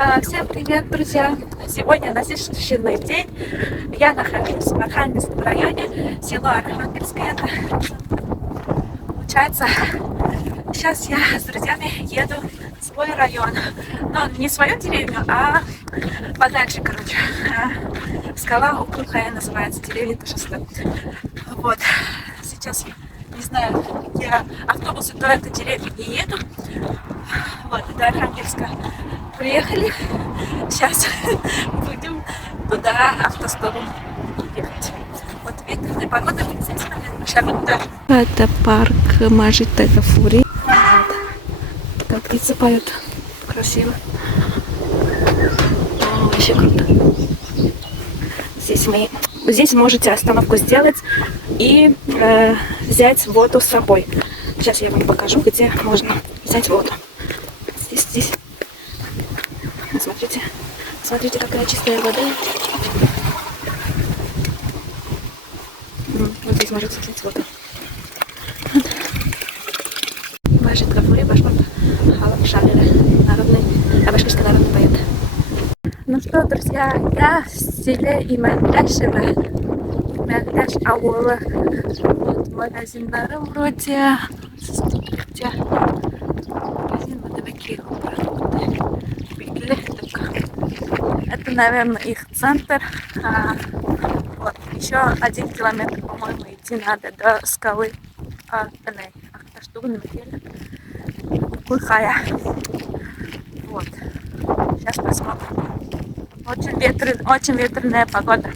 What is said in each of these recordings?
Всем привет, друзья! Сегодня насыщенный день. Я нахожусь в Архангельском районе, село Архангельское. Получается, сейчас я с друзьями еду в свой район. Но не в свою деревню, а подальше, короче. Скала Укулхая называется, деревня Ташаста. Вот. Сейчас, не знаю, я автобусы до этой деревни не еду. Вот, до Архангельска приехали. Сейчас будем туда автостопом ехать. Вот ветреная погода, естественно, это парк Мажита Гафури. Вот. Как птицы поют. Красиво. Вообще круто. Здесь можете остановку сделать и взять воду с собой. Сейчас я вам покажу, где можно взять воду. Здесь. Смотрите, какая чистая вода. Вот здесь можете взять воду. Мажит Гафури, башкорт Халам Шамиле, башкирский народный поэт. Ну что, друзья, я в селе Иманляшево. Иманляш ауылы. Вот магазиндарым вроде. Магазин вот такие это, наверное, их центр. Вот. Еще 1 километр, по-моему, идти надо до скалы Укулхая. Вот. Сейчас посмотрим. Очень ветреная погода.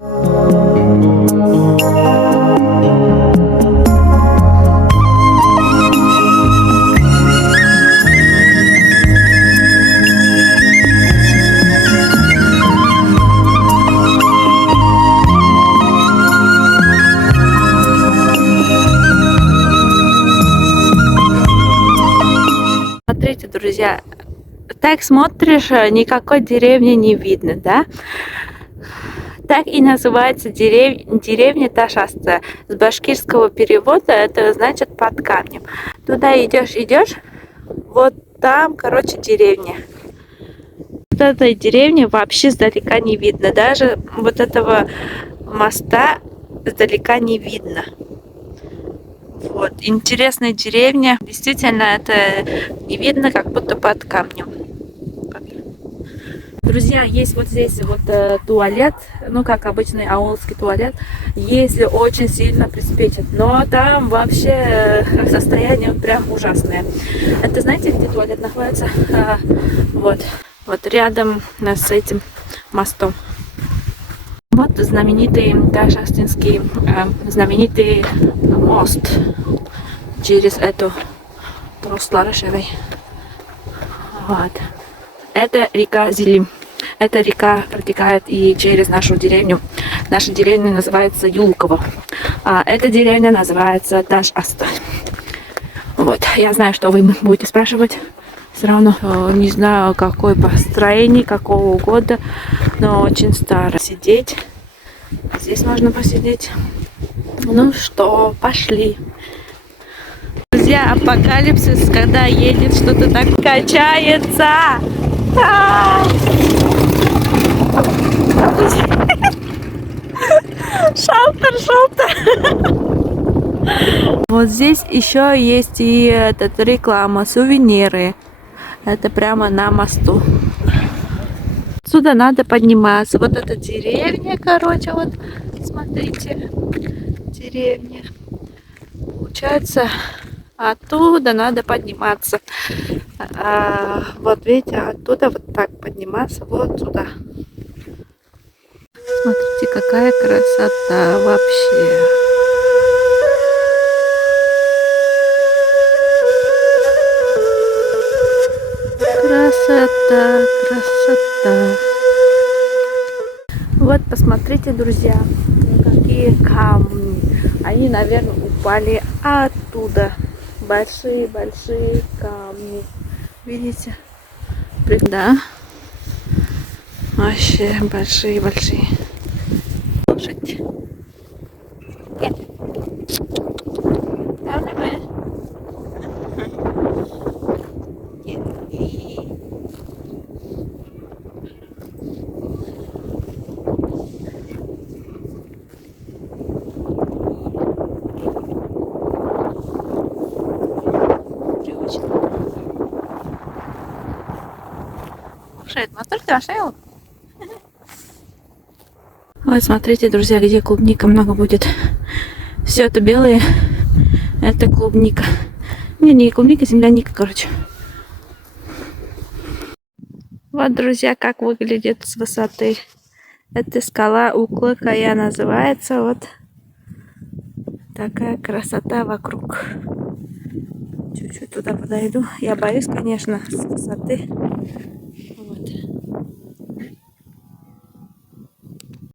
Смотрите, друзья, так смотришь, никакой деревни не видно, да? Так и называется деревня Ташаста. С башкирского перевода это значит под камнем. Туда идешь, вот там, короче, деревня. Вот этой деревни вообще издалека не видно. Даже вот этого моста издалека не видно. Вот, интересная деревня. Действительно, это не видно, как будто под камнем. Друзья, есть вот здесь вот туалет, ну как обычный аулский туалет, если очень сильно приспичит, но там вообще состояние прям ужасное. Это знаете, где туалет находится? Вот рядом с этим мостом. Вот знаменитый Ташастинский, знаменитый мост через эту Русларышевой. Вот. Это река Зилим. Эта река протекает и через нашу деревню. Наша деревня называется Юлково. А эта деревня называется Ташаста. Вот. Я знаю, что вы будете спрашивать. Все равно не знаю, какое построение, какого года, но очень старое. Сидеть. Здесь можно посидеть. Ну что, пошли. Друзья, апокалипсис, когда едет что-то так качается. Шалтер. Вот здесь еще есть и реклама, сувениры. Это прямо на мосту. Отсюда надо подниматься. Вот эта деревня, короче, вот смотрите, деревня. Получается, оттуда надо подниматься. Вот видите, оттуда вот так подниматься, вот туда. Смотрите, какая красота вообще. Красота. Вот посмотрите, друзья, какие камни. Они, наверное, упали оттуда. Большие камни. Видите? Да. Вообще большие. Слушайте. кушает. Вот смотрите, друзья, где клубника много будет. Все это белое, это клубника. Не клубника, земляника, короче. Вот, друзья, как выглядит с высоты. Это скала Уклы-Кая называется. Вот такая красота вокруг. Чуть-чуть туда подойду. Я боюсь, конечно, с высоты.